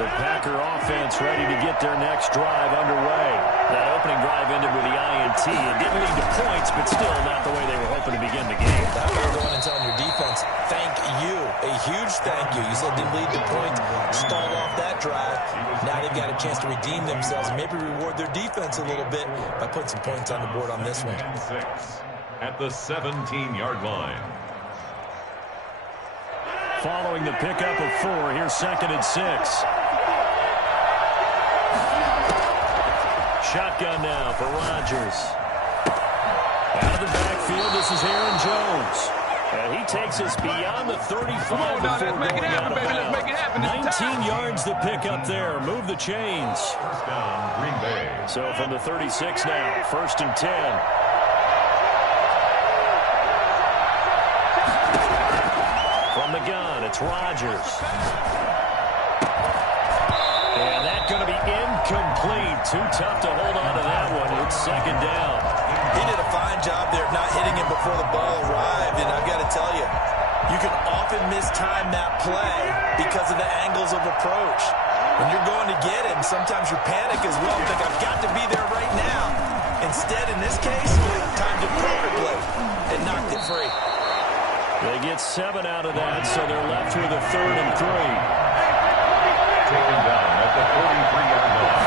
The Packer offense ready to get their next drive underway. That opening drive ended with the INT. It didn't lead to points, but still not the way they were hoping to begin the game. That way you're going and telling your defense, thank you. A huge thank you. You said it didn't lead to points. Stalled off that drive. Now they've got a chance to redeem themselves and maybe reward their defense a little bit by putting some points on the board on this one. At the 17-yard line. Following the pickup of 4, here's 2nd and 6. Shotgun now for Rodgers. Out of the backfield, this is Aaron Jones. And he takes us beyond the 35 before going out of bounds. 19 yards to pick up there. Move the chains. First down, Green Bay. So from the 36 now, 1st and 10. From the gun, it's Rodgers. And that's going to be incomplete. Too tough to hold on to that one. It's 2nd down. He did a fine job there of not hitting him before the ball arrived. And I've got to tell you, you can often mistime that play because of the angles of approach. When you're going to get him, sometimes you panic as well. Think, I've got to be there right now. Instead, in this case, timed it perfectly and knocked it free. They get 7 out of that, so they're left with a 3rd and 3. Taken down at the 43-yard line.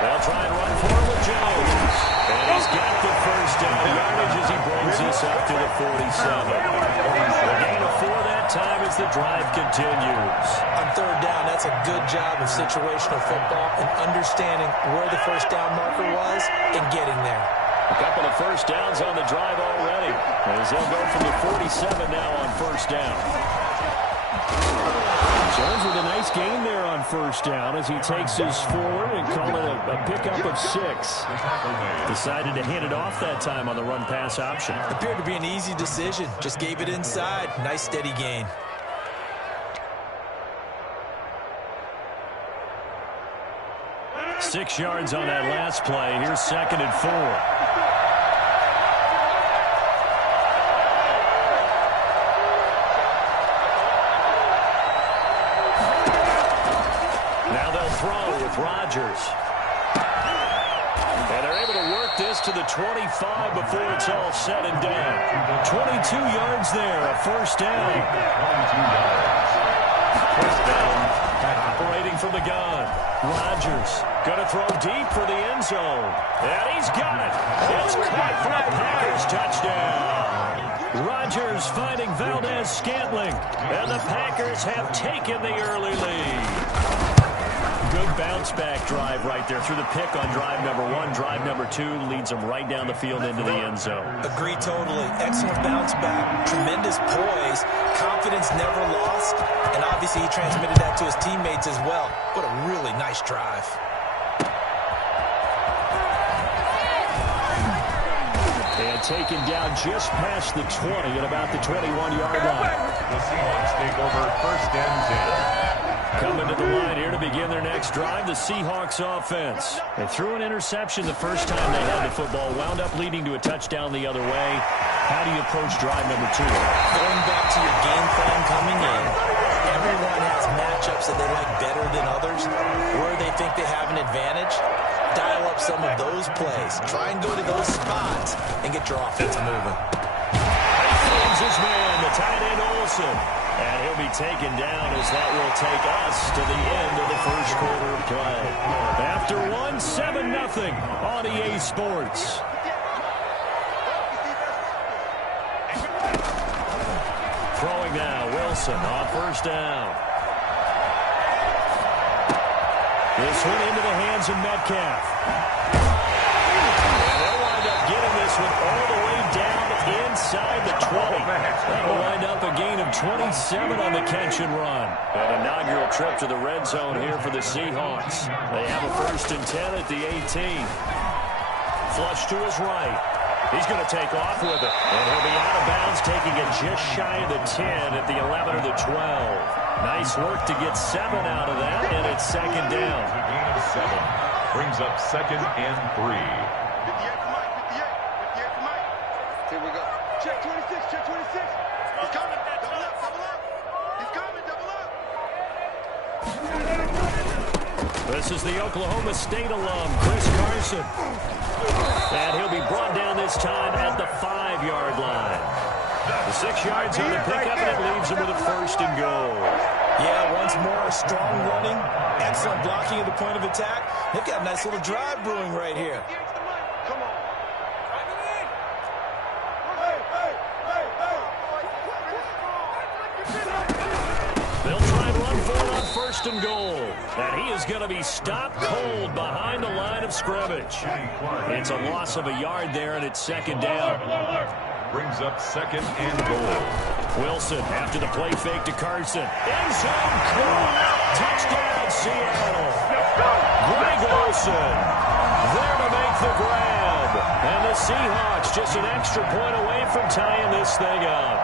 They'll try and run for it with Jones. And he's got the first down yardage as he brings this up to the 47. A gain of 4 that time as the drive continues. On 3rd down, that's a good job of situational football and understanding where the first down marker was and getting there. A couple of first downs on the drive already, as they'll go from the 47 now on 1st down. Jones with a nice gain there on 1st down as he takes us forward and call it a pickup of 6. Decided to hand it off that time on the run-pass option. Appeared to be an easy decision. Just gave it inside. Nice steady gain. Six yards on that last play. Here's 2nd and 4. Now they'll throw with Rodgers. And they're able to work this to the 25 before it's all said and done. 22 yards there, a 1st down. 22 yards. First down. Operating from the gun. Rodgers going to throw deep for the end zone. And he's got it. It's caught for a Packers touchdown. Rodgers finding Valdez-Scantling. And the Packers have taken the early lead. Good bounce-back drive right there through the pick on drive number 1. Drive number 2 leads them right down the field into the end zone. Agree totally. Excellent bounce-back. Tremendous poise. Confidence never lost. And obviously he transmitted that to his teammates as well. What a really nice drive. And taken down just past the 20 at about the 21-yard line. The Seahawks take over 1st and 10. Coming to the line here to begin their next drive, the Seahawks offense. They threw an interception the first time they had the football, wound up leading to a touchdown the other way. How do you approach drive number 2? Going back to your game plan coming in, everyone has matchups that they like better than others. Where they think they have an advantage, dial up some of those plays. Try and go to those spots and get your offense moving. He finds his man, the tight end Olsen. And he'll be taken down as that will take us to the end of the first quarter of play. After 1, 7-0 on EA Sports. Throwing now, Wilson on 1st down. This one into the hands of Metcalf. And they'll wind up getting this one all the way down inside the 20. That'll wind up a gain of 27 on the catch and run. An inaugural trip to the red zone here for the Seahawks. They have a 1st and 10 at the 18. Flush to his right. He's going to take off with it. And he'll be out of bounds, taking it just shy of the 10 at the 11 or the 12. Nice work to get 7 out of that, and it's 2nd down. A gain of 7. Brings up 2nd and 3. Here we go. Check 26, check 26. He's coming. Double up, double up. He's coming, double up. This is the Oklahoma State alum, Chris Carson. And he'll be brought down this time at the 5-yard line. The 6 yards on the pickup, and it leaves him with a 1st and goal. Yeah, once more, strong running, excellent blocking at the point of attack. They've got a nice little drive brewing right here. Come on. They'll try and run for it on 1st and goal. And he is going to be stopped cold behind the line of scrimmage. It's a loss of a yard there, and it's 2nd down. Brings up 2nd and goal. Wilson after the play fake to Carson. End zone, caught. Touchdown, Seattle. Greg Olsen there to make the grab. And the Seahawks just an extra point away from tying this thing up.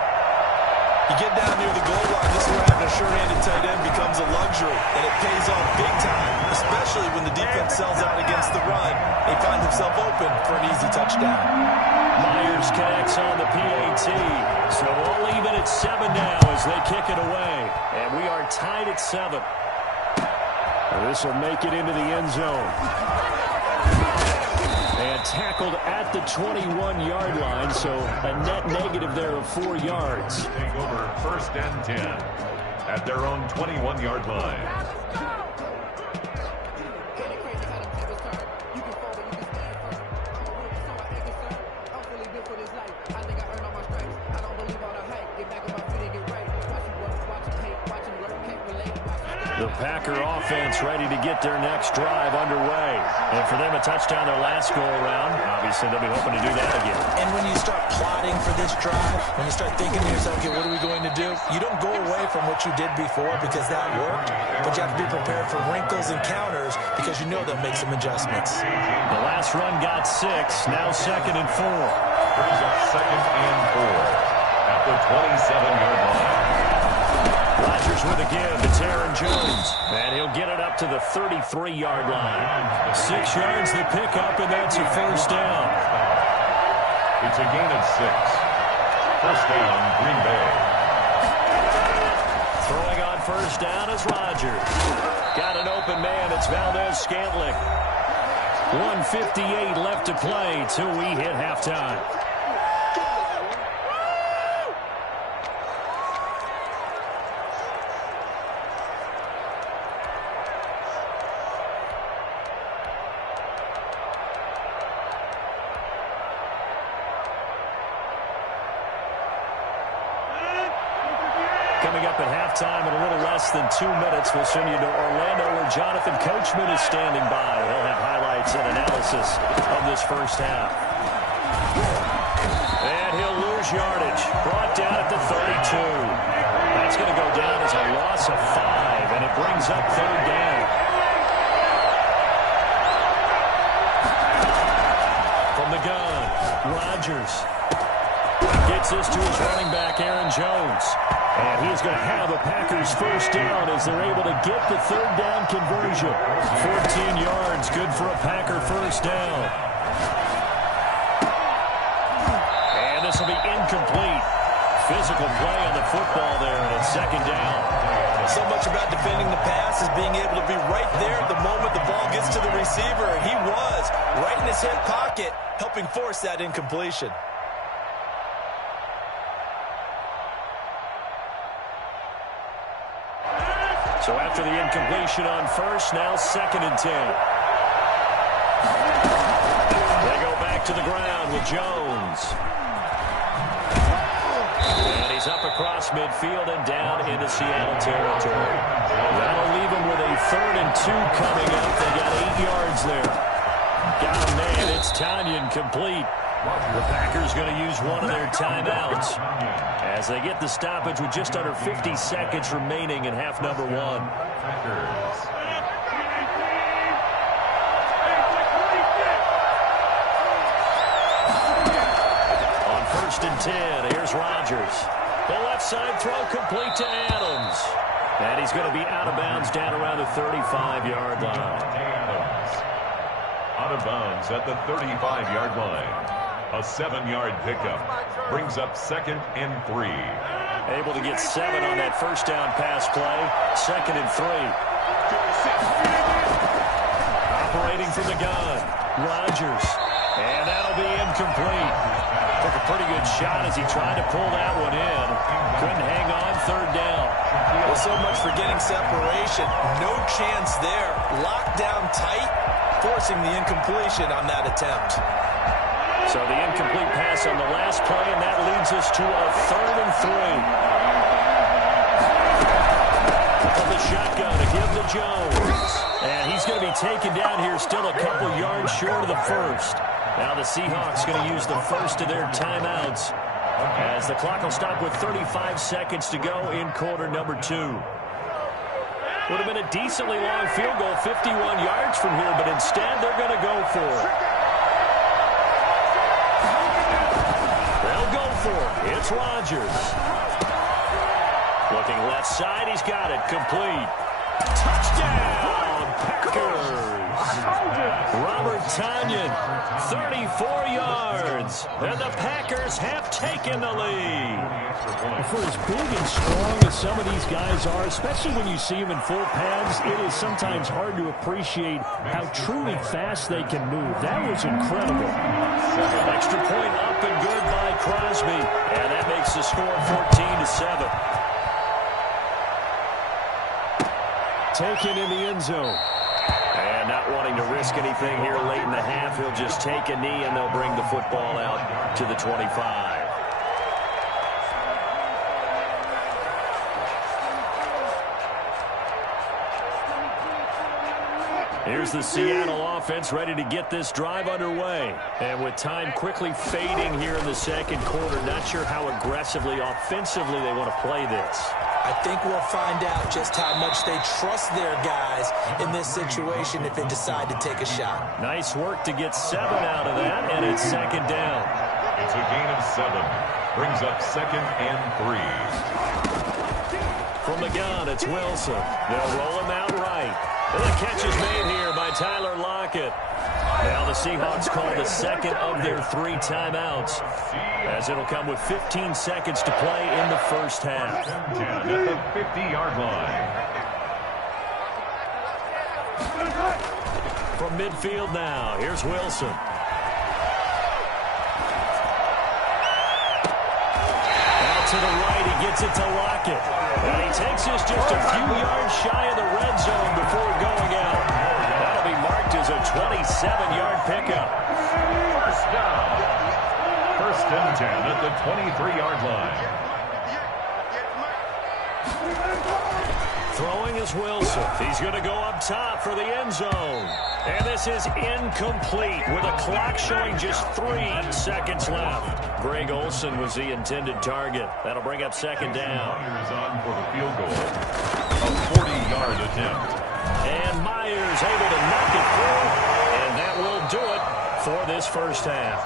You get down near the goal line, this is where having a sure-handed tight end becomes a luxury, and it pays off big time, especially when the defense sells out against the run. He finds himself open for an easy touchdown. Myers connects on the PAT, so we'll leave it at 7 now as they kick it away, and we are tied at 7. This will make it into the end zone. And tackled at the 21-yard line, so a net negative there of 4 yards. Take over 1st and 10 at their own 21-yard line. The Packer offense ready to get their next drive underway. And for them, a touchdown their last go-around. Obviously, they'll be hoping to do that again. And when you start plotting for this drive, when you start thinking to yourself, okay, what are we going to do? You don't go away from what you did before because that worked. But you have to be prepared for wrinkles and counters because you know they'll make some adjustments. The last run got 6. Now 2nd and 4. Brings up 2nd and 4 at the 27-yard line. Rodgers with a give. It's Aaron Jones. And he'll get it up to the 33-yard line. 6 yards the pickup, and that's a 1st down. It's a gain of 6. 1st down, Green Bay. Throwing on 1st down is Rodgers. Got an open man. It's Valdez-Scantling. 1:58 left to play till we hit halftime. Coming up at halftime in a little less than 2 minutes, we'll send you to Orlando where Jonathan Coachman is standing by. He'll have highlights and analysis of this first half. And he'll lose yardage. Brought down at the 32. That's going to go down as a loss of 5, and it brings up 3rd down. From the gun, Rodgers gets this to his running back, Aaron Jones. And he's going to have a Packers 1st down as they're able to get the 3rd down conversion. 14 yards, good for a Packer 1st down. And this will be incomplete. Physical play on the football there, and it's 2nd down. So much about defending the pass is being able to be right there at the moment the ball gets to the receiver. And he was right in his hip pocket, helping force that incompletion. So after the incompletion on 1st, now 2nd and 10. They go back to the ground with Jones. And he's up across midfield and down into Seattle territory. That'll leave him with a 3rd and 2 coming up. They got 8 yards there. Got a man. It's Tanyan complete. The Packers going to use one of their timeouts as they get the stoppage with just under 50 seconds remaining in half number 1. On 1st and 10, here's Rodgers. The left side throw complete to Adams. And he's going to be out of bounds down around the 35-yard line. Out of bounds at the 35-yard line. A 7-yard pickup brings up 2nd and 3. Able to get 7 on that 1st down pass play. 2nd and 3. Operating from the gun, Rodgers. And that'll be incomplete. Took a pretty good shot as he tried to pull that one in. Couldn't hang on, third down. Well, so much for getting separation. No chance there. Locked down tight, forcing the incompletion on that attempt. So the incomplete pass on the last play, and that leads us to a 3rd and 3. From the shotgun to give to Jones. And he's going to be taken down here, still a couple yards short of the first. Now the Seahawks going to use the first of their timeouts as the clock will stop with 35 seconds to go in quarter number 2. Would have been a decently long field goal, 51 yards from here, but instead they're going to go for it. They'll go for it. It's Rodgers. Looking left side, he's got it. Complete. Touchdown, Packers. Robert Tonyan, 34 yards. And the Packers have taken the lead. For as big and strong as some of these guys are, especially when you see them in full pads, it is sometimes hard to appreciate how truly fast they can move. That was incredible. Extra point up and good by Crosby. And that makes the score 14-7. Taken in the end zone. And not wanting to risk anything here late in the half, he'll just take a knee and they'll bring the football out to the 25. Here's the Seattle offense ready to get this drive underway. And with time quickly fading here in the second quarter, not sure how aggressively, offensively they want to play this. I think we'll find out just how much they trust their guys in this situation if they decide to take a shot. Nice work to get 7 out of that, and it's second down. It's a gain of 7. Brings up 2nd and 3. From the gun, it's Wilson. They'll roll him out right. And the catch is made here by Tyler Lockett. Now the Seahawks call the second of their 3 timeouts, as it'll come with 15 seconds to play in the first half. 10 at the 50-yard line. From midfield now, here's Wilson. Out to the right, he gets it to Lockett. And he takes this just a few yards shy of the red zone before going out. That'll be marked as a 27-yard pickup. First down. 1st and 10 at the 23-yard line. Throwing is Wilson. He's going to go up top for the end zone. And this is incomplete with a clock showing just 3 seconds left. Greg Olsen was the intended target. That'll bring up second down. Myers on for the field goal. A 40-yard attempt. And Myers able to knock it through. And that will do it for this first half.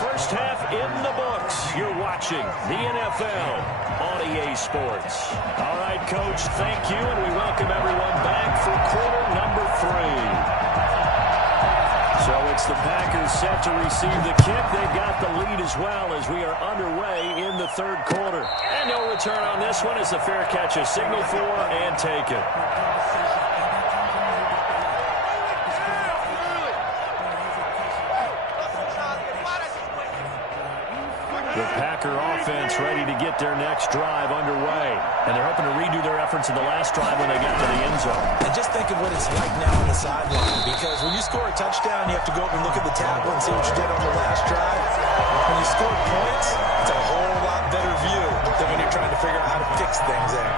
First half in the books. You're watching the NFL on EA Sports. All right, Coach, thank you, and we welcome everyone back for quarter number 3. So it's the Packers set to receive the kick. They've got the lead as well as we are underway in the third quarter. And no return on this one as the fair catch is signaled for and taken. The Packer offense ready to get their next drive underway. And they're hoping to redo their efforts in the last drive when they got to the end zone. And just think of what it's like now on the sideline, because when you score a touchdown, you have to go up and look at the tablet and see what you did on the last drive. When you score points, it's a whole lot better view than when you're trying to figure out how to fix things there.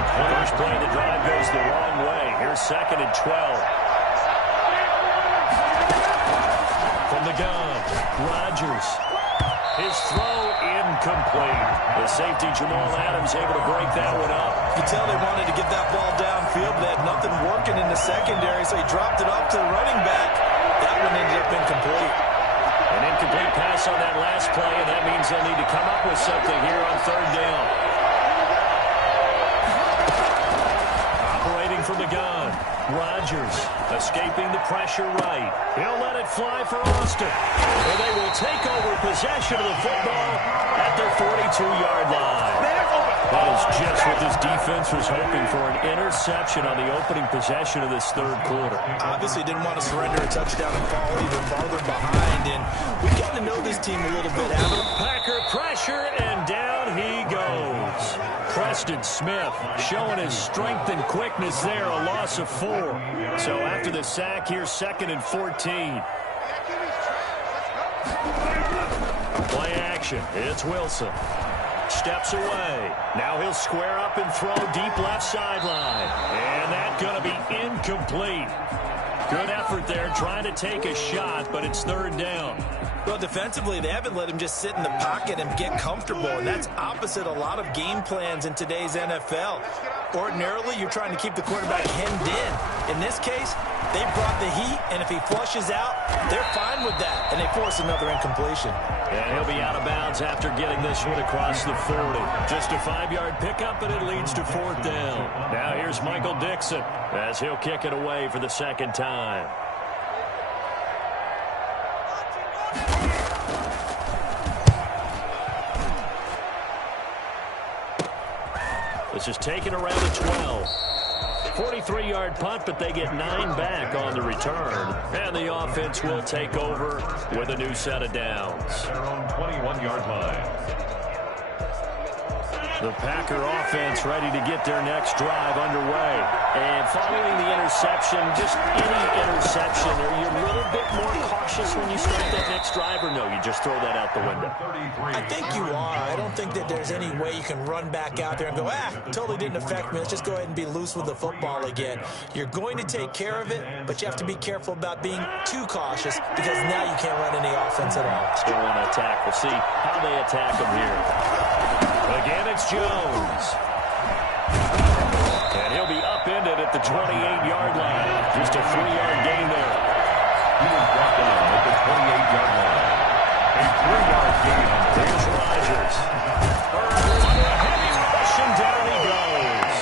The first play of the drive goes the wrong way. Here's 2nd and 12. From the gun, Rodgers. His throw incomplete. The safety, Jamal Adams, able to break that one up. You can tell they wanted to get that ball downfield. They had nothing working in the secondary, so he dropped it off to the running back. That one ended up incomplete. An incomplete pass on that last play, and that means they'll need to come up with something here on third down. Operating from the gun, Rodgers escaping the pressure right. He'll let it fly for Austin. And they will take over possession of the football at their 42-yard line. That is just what this defense defense was hoping for an interception on the opening possession of this third quarter. Obviously didn't want to surrender a touchdown and fall even farther behind. And we got to know this team a little bit, Adam. Packer pressure, and down he goes. Preston Smith showing his strength and quickness there, a loss of 4. So after the sack, here's 2nd and 14. Play action. It's Wilson. Steps away. Now he'll square up and throw deep left sideline. And that's going to be incomplete. Good effort there trying to take a shot, but it's 3rd down. Well, defensively, they haven't let him just sit in the pocket and get comfortable, and that's opposite a lot of game plans in today's NFL. Ordinarily, you're trying to keep the quarterback hemmed in. In this case, they brought the heat, and if he flushes out, they're fine with that, and they force another incompletion. And he'll be out of bounds after getting this one across the 40. Just a 5-yard pickup, and it leads to 4th down. Now here's Michael Dixon as he'll kick it away for the 2nd time. This is taken around the 12. 43-yard punt, but they get 9 back on the return. And the offense will take over with a new set of downs. Their own 21-yard line. The Packer offense ready to get their next drive underway. And following the interception, just any interception, are you a little bit more cautious when you start that next drive, or no, you just throw that out the window? I think you are. I don't think that there's any way you can run back out there and go, totally didn't affect me. Let's just go ahead and be loose with the football again. You're going to take care of it, but you have to be careful about being too cautious because now you can't run any offense at all. Still want to attack. We'll see how they attack them here. Again, it's Jones. And he'll be upended at the 28-yard line. Just a 3-yard gain there. He was brought down at the 28-yard line. A 3-yard gain. Here's Rodgers. Under a heavy rush, and down he goes.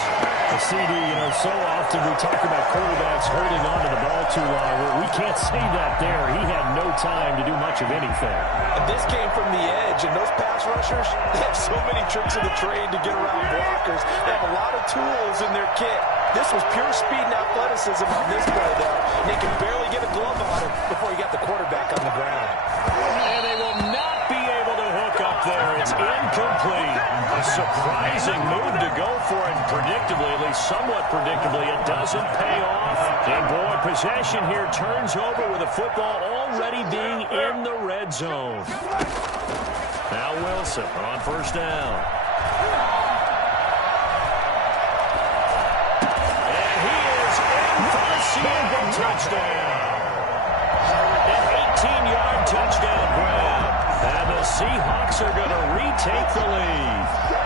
The CD, so often we talk about quarterbacks holding on to the ball too long. Well, we can't say that there. He had no time to do much of anything. And this came from the edge, and those pass rushers, they have so many tricks of the trade to get around blockers. They have a lot of tools in their kit. This was pure speed and athleticism on this play, though. And they can barely get a glove on him before he got the quarterback on the ground. And they will not be able to hook up there. It's incomplete. A surprising move to go for it. Predictably, at least somewhat predictably, it doesn't pay off. And boy, possession here turns over with the football already being in the red zone. Now Wilson on 1st down. And he is in for a single touchdown. An 18-yard touchdown grab. And the Seahawks are going to retake the lead.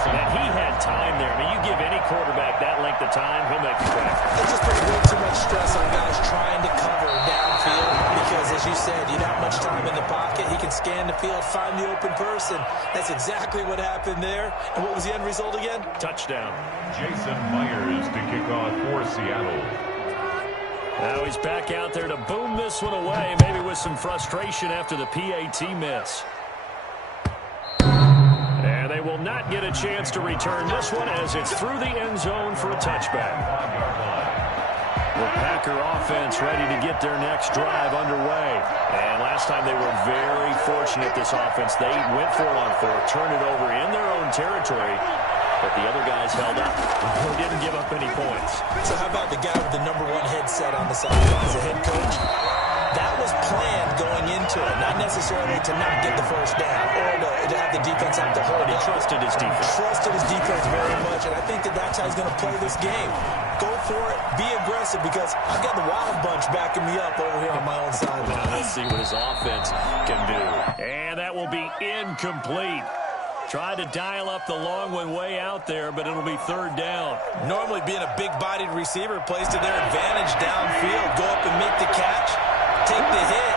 And he had time there. I mean, you give any quarterback that length of time, he'll make you crack. They just put way too much stress on guys trying to cover downfield because, as you said, you don't have much time in the pocket. He can scan the field, find the open person. That's exactly what happened there. And what was the end result again? Touchdown. Jason Myers to kick off for Seattle. Now he's back out there to boom this one away, maybe with some frustration after the PAT miss. And they will not get a chance to return this one as it's through the end zone for a touchback. The Packer offense ready to get their next drive underway. And last time they were very fortunate, this offense. They went for it on 4th, turned it over in their own territory, but the other guys held up. They didn't give up any points. So how about the guy with the #1 headset on the sideline as a head coach? That was planned going into it, not necessarily to not get the first down or to have the defense have to hold it. He trusted his defense. Trusted his defense very much, and I think that that's how he's going to play this game. Go for it, be aggressive, because I've got the Wild Bunch backing me up over here on my own side. Now let's see what his offense can do. And that will be incomplete. Tried to dial up the long one way out there, but it'll be 3rd down. Normally being a big-bodied receiver plays to their advantage downfield. Go up and make the catch, take the hit,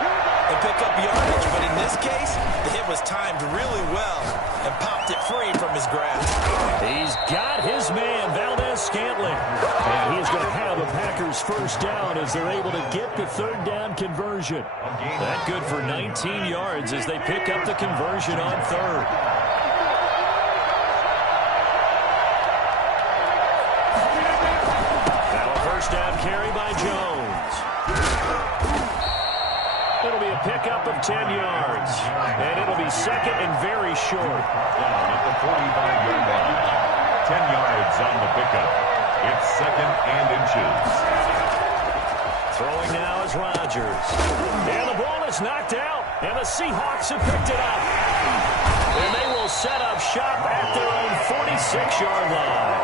and pick up yardage. But in this case, the hit was timed really well and popped it free from his grasp. He's got his man, Valdez-Scantling. And he's going to have the Packers' first down as they're able to get the 3rd down conversion. That good for 19 yards as they pick up the conversion on 3rd. carry by Jones. It'll be a pickup of 10 yards. And it'll be second and very short. Down at the 45-yard line. 10 yards on the pickup. It's second and inches. Throwing now is Rodgers. And the ball is knocked out. And the Seahawks have picked it up. And they will set up shop at their own 46-yard line.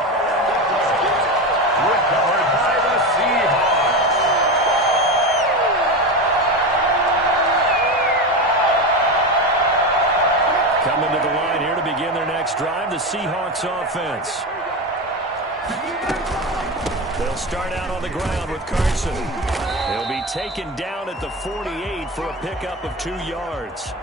Recovered by the Seahawks. Coming to the line here to begin their next drive, the Seahawks offense. They'll start out on the ground with Carson. He'll be taken down at the 48 for a pickup of 2 yards.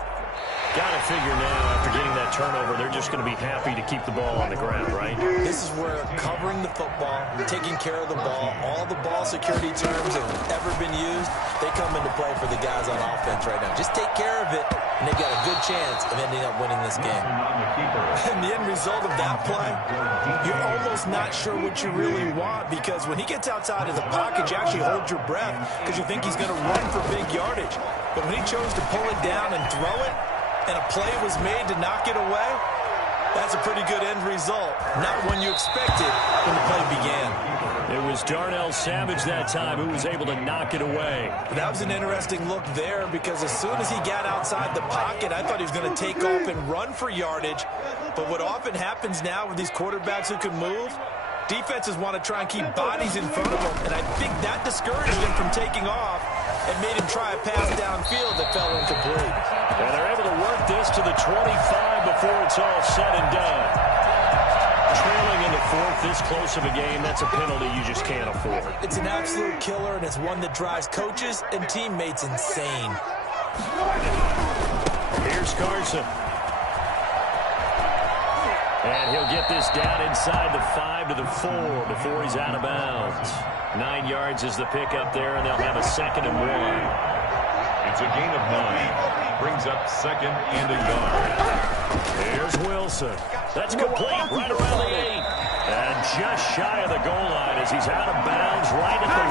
Got to figure now, after getting that turnover, they're just going to be happy to keep the ball on the ground, right? This is where covering the football, taking care of the ball, all the ball security terms that have ever been used, they come into play for the guys on offense right now. Just take care of it, and they've got a good chance of ending up winning this game. And the end result of that play, you're almost not sure what you really want, because when he gets outside of the pocket, you actually hold your breath because you think he's going to run for big yardage. But when he chose to pull it down and throw it, and a play was made to knock it away, that's a pretty good end result. Not when you expected when the play began. It was Darnell Savage that time who was able to knock it away. That was an interesting look there, because as soon as he got outside the pocket, I thought he was going to take off and run for yardage. But what often happens now with these quarterbacks who can move, defenses want to try and keep bodies in front of them, and I think that discouraged him from taking off and made him try a pass downfield that fell incomplete. And they're able to work this to the 25 before it's all said and done. Trailing into fourth this close of a game, that's a penalty you just can't afford. It's an absolute killer, and it's one that drives coaches and teammates insane. Here's Carson. And he'll get this down inside the 5 to the 4 before he's out of bounds. 9 yards is the pickup there, and they'll have a 2nd and 1. It's a gain of 9. Brings up 2nd and a yard. Here's Wilson. That's complete right around the 8. And just shy of the goal line as he's out of bounds right at the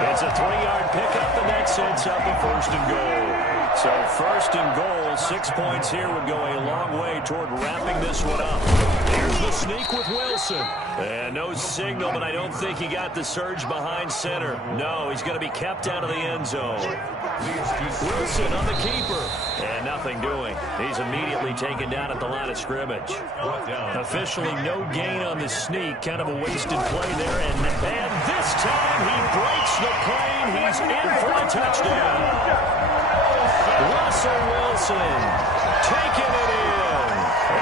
1. It's a 3-yard pickup, and that sets up a 1st and goal. So 1st and goal, 6 points here would go a long way toward wrapping this one up. Here's the sneak with Wilson. And no signal, but I don't think he got the surge behind center. No, he's going to be kept out of the end zone. Wilson on the keeper. And nothing doing. He's immediately taken down at the line of scrimmage. Officially no gain on the sneak. Kind of a wasted play there. And this time he breaks the plane. He's in for a touchdown. Russell Wilson taking it in.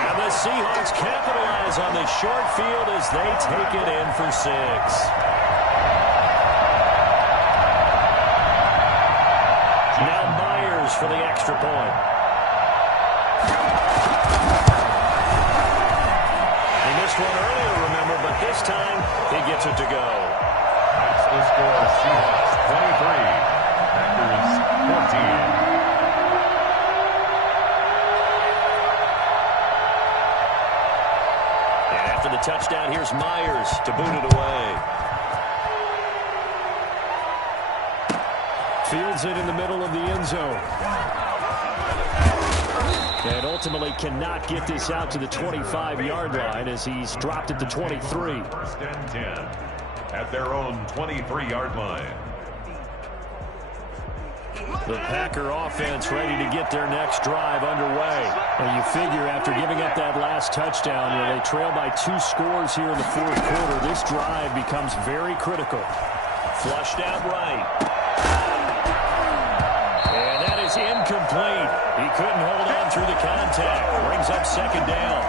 And the Seahawks capitalize on the short field as they take it in for 6. Now Myers for the extra point. He missed one earlier, remember, but this time he gets it to go. That's the score. Seahawks 23. Packers 14. After the touchdown, here's Myers to boot it away. Fields it in the middle of the end zone. And ultimately cannot get this out to the 25-yard line as he's dropped at the 23. 1st and 10 at their own 23-yard line. The Packer offense ready to get their next drive underway. And you figure after giving up that last touchdown, they trail by 2 scores here in the 4th quarter. This drive becomes very critical. Flushed out right. And that is incomplete. He couldn't hold on through the contact. Brings up 2nd down.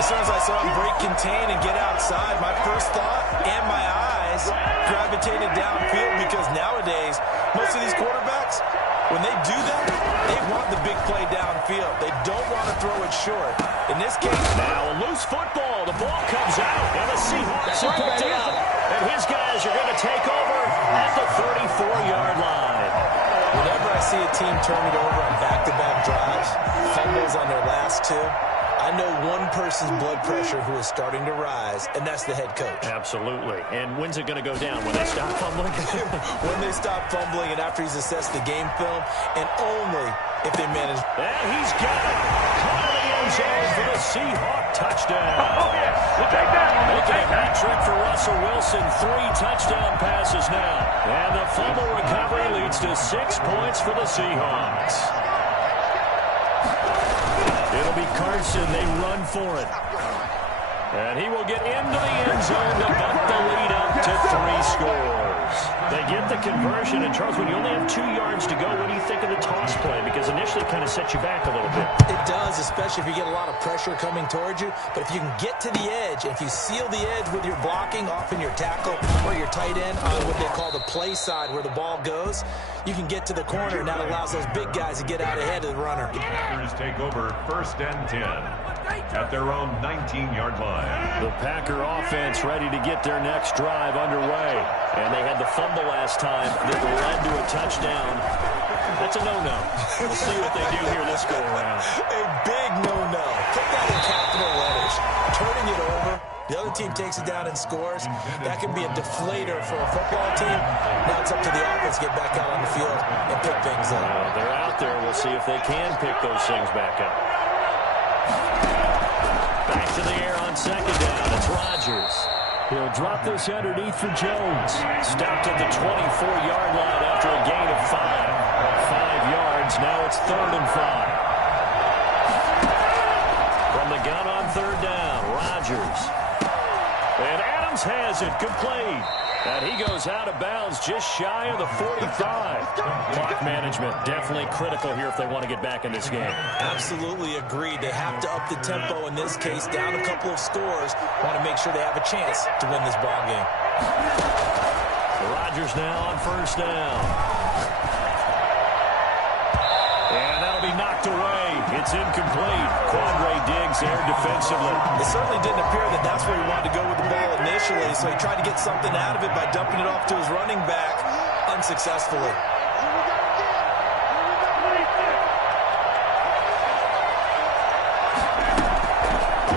As soon as I saw him break contain and get outside, my first thought and my eyes gravitated downfield, because nowadays, most of these quarterbacks, when they do that, they want the big play downfield. They don't want to throw it short. In this case, now a loose football. The ball comes out, and the Seahawks have picked it up. And his guys are going to take over at the 34-yard line. Whenever I see a team turn it over on back-to-back drives, fumbles on their last 2, I I know one person's blood pressure who is starting to rise, and that's the head coach. Absolutely. And when's it going to go down? When they stop fumbling? When they stop fumbling and after he's assessed the game film, and only if they manage. And he's got it. Caught in the end zone for the Seahawk touchdown. Oh, yeah. We'll take that. Making a hat trick for Russell Wilson. 3 touchdown passes now. And the fumble recovery leads to 6 points for the Seahawks. It'll be Carson. They run for it. And he will get into the end zone to bump the lead up to 3 scores. They get the conversion. And, Charles, when you only have 2 yards to go, what do you think of the toss play? Because initially it kind of sets you back a little bit. It does, especially if you get a lot of pressure coming towards you. But if you can get to the edge, if you seal the edge with your blocking, often your tackle or your tight end on what they call the play side where the ball goes, you can get to the corner, and that allows those big guys to get out ahead of the runner. The Packers take over 1st and 10 at their own 19-yard line. The Packer offense ready to get their next drive underway. And they had the fumble last time that led to a touchdown. That's a no-no. We'll see what they do here this go-around. A big no-no. Put that in capital letters. Turning it over. The other team takes it down and scores. That can be a deflator for a football team. Now it's up to the offense to get back out on the field and pick things up. They're out there. We'll see if they can pick those things back up. Back to the air on 2nd down. It's Rodgers. He'll drop this underneath for Jones. Stopped at the 24-yard line after a gain of 5. 5 yards. Now it's 3rd and 5. From the gun on 3rd down, Rodgers. And Adams has it, complete. And he goes out of bounds just shy of the 45. Clock management definitely critical here if they want to get back in this game. Absolutely agreed. They have to up the tempo in this case, down a couple of scores. Want to make sure they have a chance to win this ball game. Rodgers now on 1st down. And that'll be knocked away. It's incomplete. Quandre Diggs there defensively. It certainly didn't appear that that's where he wanted to go with the ball initially, so he tried to get something out of it by dumping it off to his running back unsuccessfully.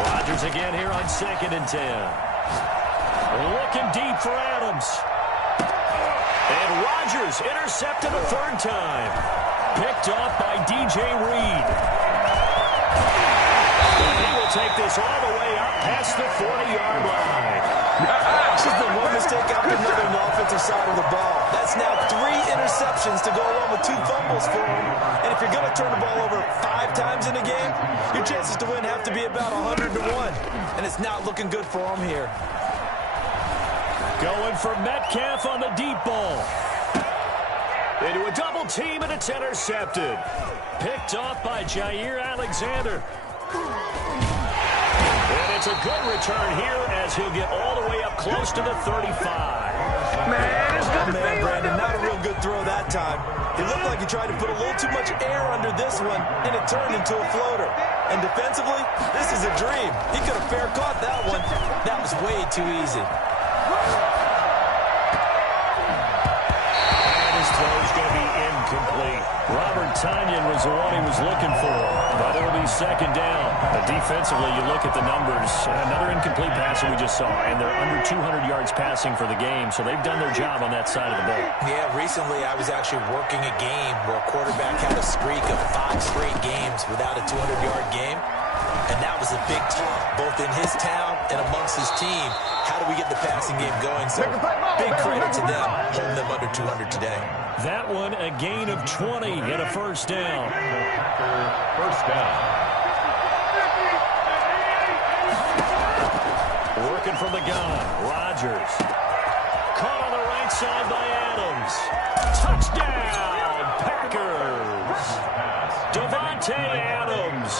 Rodgers again here on 2nd and 10. Looking deep for Adams. And Rodgers intercepted a 3rd time. Picked off by DJ Reed. And he will take this all the way up past the 40-yard line. Just been one mistake after another on the offensive side of the ball. That's now 3 interceptions to go along with 2 fumbles for him. And if you're going to turn the ball over 5 times in a game, your chances to win have to be about 100 to 1. And it's not looking good for him here. Going for Metcalf on the deep ball. Into a double team, and it's intercepted. Picked off by Jair Alexander. And it's a good return here as he'll get all the way up close to the 35. Man, it's good to see you. Brandon, not a real good throw that time. It looked like he tried to put a little too much air under this one, and it turned into a floater. And defensively, this is a dream. He could have fair caught that one. That was way too easy. Throw's going to be incomplete. Robert Tonyan was the one he was looking for, but it'll be 2nd down. Defensively, you look at the numbers. Another incomplete pass that we just saw, and they're under 200 yards passing for the game, so they've done their job on that side of the ball. Yeah, recently I was actually working a game where a quarterback had a streak of 5 straight games without a 200-yard game, and that was a big talk, both in his town and amongst his team. How do we get the passing game going? So big credit to them, holding them under 200 today. That one, a gain of 20 and a 1st down. 1st down. Working from the gun, Rodgers. Caught on the right side by Adams. Touchdown, Packers. Devontae Adams,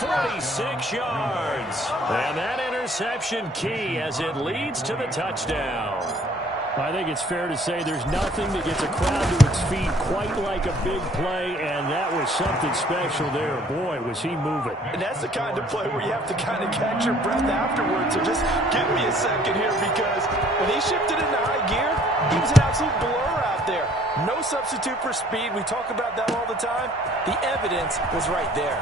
46 yards. And that interception key as it leads to the touchdown. I think it's fair to say there's nothing that gets a crowd to its feet quite like a big play, and that was something special there. Boy, was he moving. And that's the kind of play where you have to kind of catch your breath afterwards. So just give me a second here, because when he shifted into high gear, he was an absolute blur out there. No substitute for speed. We talk about that all the time. The evidence was right there.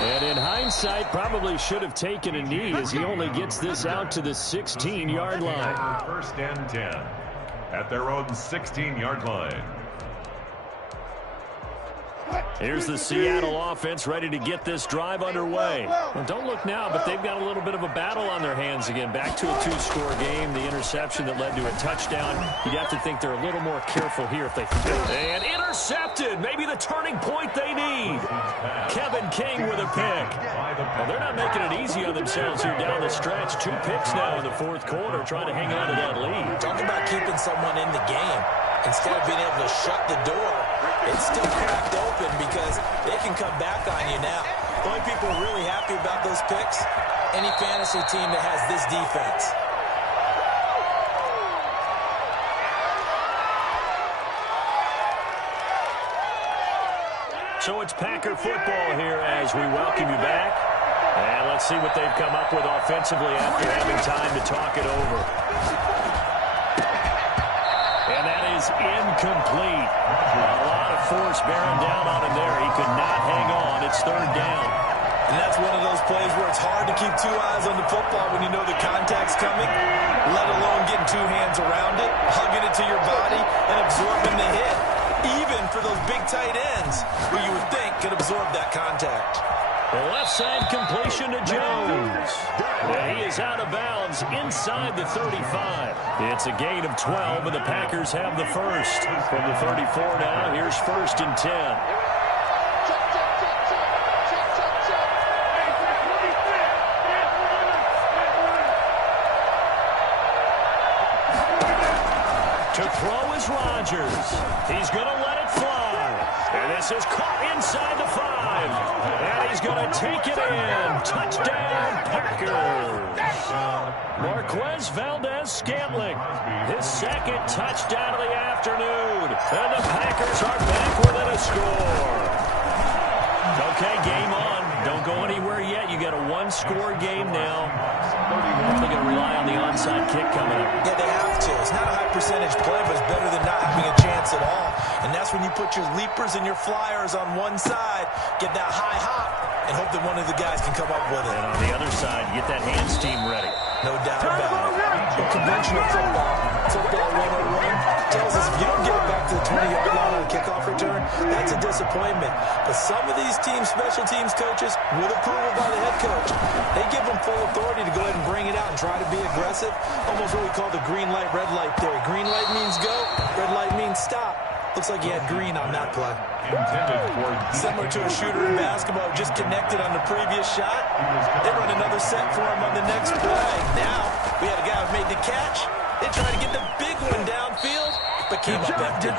And in hindsight, probably should have taken a knee as he only gets this out to the 16-yard line. First and 10 at their own 16-yard line. Here's the Seattle offense ready to get this drive underway. Well, don't look now, but they've got a little bit of a battle on their hands again. Back to a 2-score game. The interception that led to a touchdown. You'd have to think they're a little more careful here if they can. And intercepted. Maybe the turning point they need. Kevin King with a pick. Well, they're not making it easy on themselves here down the stretch. 2 picks now in the fourth quarter, trying to hang on to that lead. Talk about keeping someone in the game. Instead of being able to shut the door, it's still cracked open because they can come back on you now. The only people really happy about those picks, any fantasy team that has this defense. So it's Packer football here as we welcome you back. And let's see what they've come up with offensively after having time to talk it over. And that is incomplete. A lot of force bearing down on him there. He could not hang on. It's third down. And that's one of those plays where it's hard to keep 2 eyes on the football when you know the contact's coming, let alone getting 2 hands around it, hugging it to your body, and absorbing the hit. Even for those big tight ends who you would think could absorb that contact. The left side completion to Jones. And he is out of bounds inside the 35. It's a gain of 12, and the Packers have the first. From the 34 now, here's first and 10. To throw is Rodgers. He's going to let it fly. And this is caught inside the 5. And he's going to take it in. Touchdown, Packers. Marquez Valdez-Scantling. His second touchdown of the afternoon. And the Packers are back within a score. Okay, game on. Don't go anywhere yet. You got a 1-score game now. They're going to rely on the onside kick coming up. Yeah, they have to. It's not a high percentage play, but it's better than not having a chance at all. And that's when you put your leapers and your flyers on one side, get that high hop, and hope that one of the guys can come up with it. And on the other side, get that hands team ready. No doubt about it. But conventional football 101, tells us if you don't get it back to the 20-yard line on a kickoff return, that's a disappointment. But some of these teams, special teams coaches, with approval by the head coach, they give them full authority to go ahead and bring it out and try to be aggressive. Almost what we call the green light, red light theory. Green light means go, red light means stop. Looks like he had green on that play. Similar to a shooter in basketball, just connected on the previous shot. They run another set for him on the next play. Now, we had a guy who made the catch. They tried to get the big one downfield, but came up empty.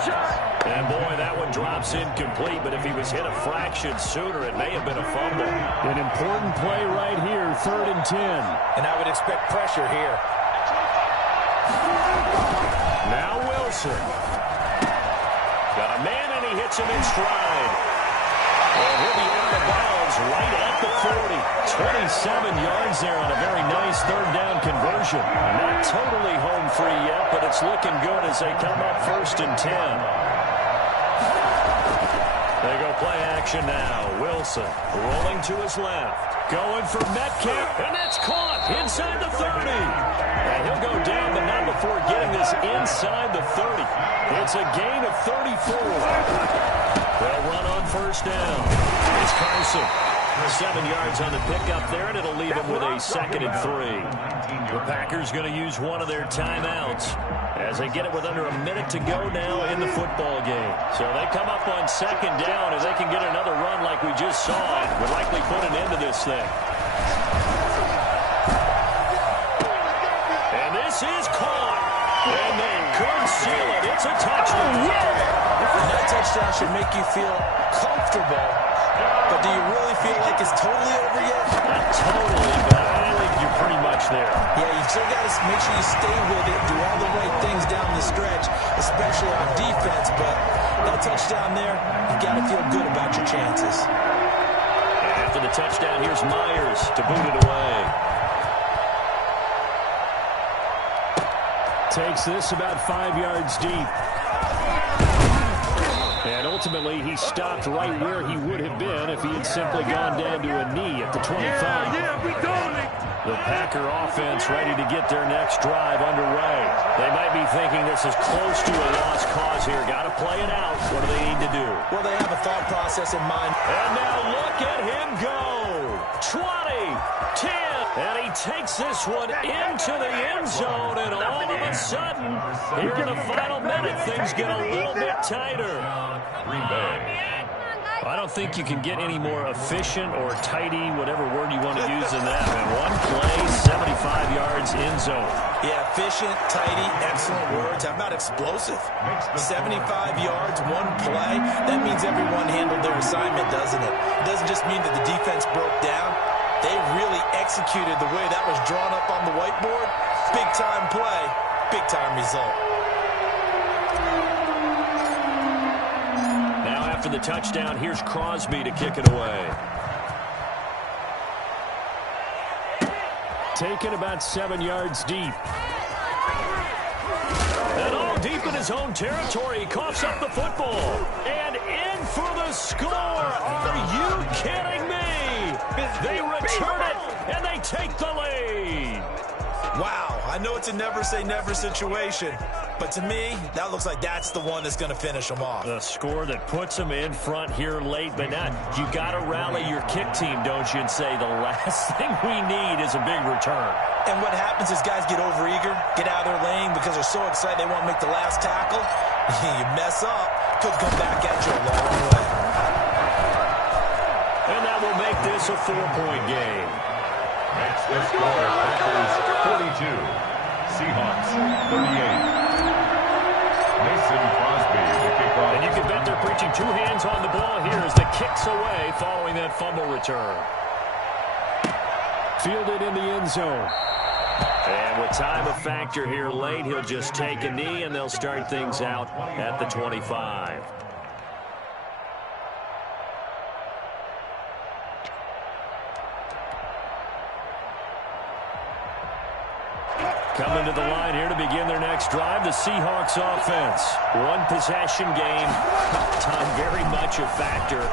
And boy, that one drops incomplete, but if he was hit a fraction sooner, it may have been a fumble. An important play right here, 3rd and 10. And I would expect pressure here. Now Wilson. Got a man, and he hits him in stride. And he'll be out of bounds right at the 40. 27 yards there on a very nice 3rd down conversion. Not totally home free yet, but it's looking good as they come up 1st and 10. They go play action now. Wilson rolling to his left. Going for Metcalf, and that's caught inside the 30. And he'll go down, but not before getting this inside the 30. It's a gain of 34. They'll run on 1st down. It's Carson. 7 yards on the pickup there, and it'll leave him with a 2nd and 3. The Packers going to use one of their timeouts as they get it with under a minute to go now in the football game. So they come up on 2nd down, and they can get another run like we just saw. It would likely put an end to this thing. And this is caught. And they could seal it. It's a touchdown. And that touchdown should make you feel comfortable. But do you really feel like it's totally over yet? Not totally, but I think you're pretty much there. Yeah, you still got to make sure you stay with it, do all the right things down the stretch, especially on defense. But that touchdown there, you got to feel good about your chances. And after the touchdown, here's Myers to boot it away. Takes this about 5 yards deep. And ultimately, he stopped right where he would have been if he had simply gone down to a knee at the 25. The Packer offense ready to get their next drive underway. They might be thinking this is close to a lost cause here. Got to play it out. What do they need to do? Well, they have a thought process in mind. And now look at him go. 20, 10, and he takes this one into the end zone, and all of a sudden, here in the final minute, things get a little bit tighter. Green Bay. I don't think you can get any more efficient or tidy, whatever word you want to use in that. And one play, 75 yards in zone. Yeah, efficient, tidy, excellent words. How about explosive? 75 yards, one play. That means everyone handled their assignment, doesn't it? It doesn't just mean that the defense broke down. They really executed the way that was drawn up on the whiteboard. Big-time play, big-time result. After the touchdown, here's Crosby to kick it away. Taken about 7 yards deep. And all deep in his own territory. He coughs up the football. And in for the score. Are you kidding me? They return it, and they take the lead. Wow, I know it's a never-say-never situation, but to me, that looks like that's the one that's going to finish them off. The score that puts them in front here late, but now you got to rally your kick team, don't you, and say the last thing we need is a big return. And what happens is guys get overeager, get out of their lane because they're so excited they want to make the last tackle. You mess up, could come back at you a long way. And that will make this a 4-point game. Next, the score, Packers 42, Seahawks 38. Mason Crosby, the kickoff. And you can bet they're preaching two hands on the ball here as the kick's away following that fumble return. Fielded in the end zone. And with time a factor here late, he'll just take a knee and they'll start things out at the 25. Coming to the line here to begin their next drive, the Seahawks offense. One possession game, time very much a factor.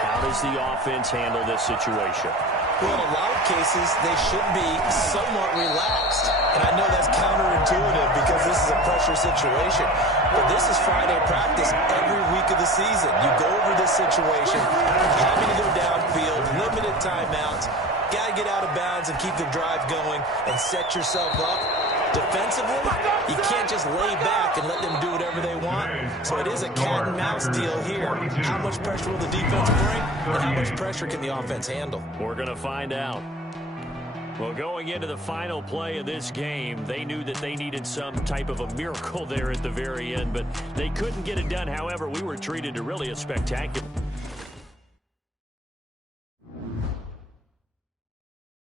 How does the offense handle this situation? Well, in a lot of cases, they should be somewhat relaxed. And I know that's counterintuitive because this is a pressure situation. But this is Friday practice every week of the season. You go over this situation, having to go downfield, limited timeouts, got to get out of bounds and keep the drive going and set yourself up. Defensively, you can't just lay back and let them do whatever they want. So it is a cat and mouse deal here. How much pressure will the defense bring, and how much pressure can the offense handle? We're going to find out. Well, going into the final play of this game, they knew that they needed some type of a miracle there at the very end, but they couldn't get it done. However, we were treated to really a spectacular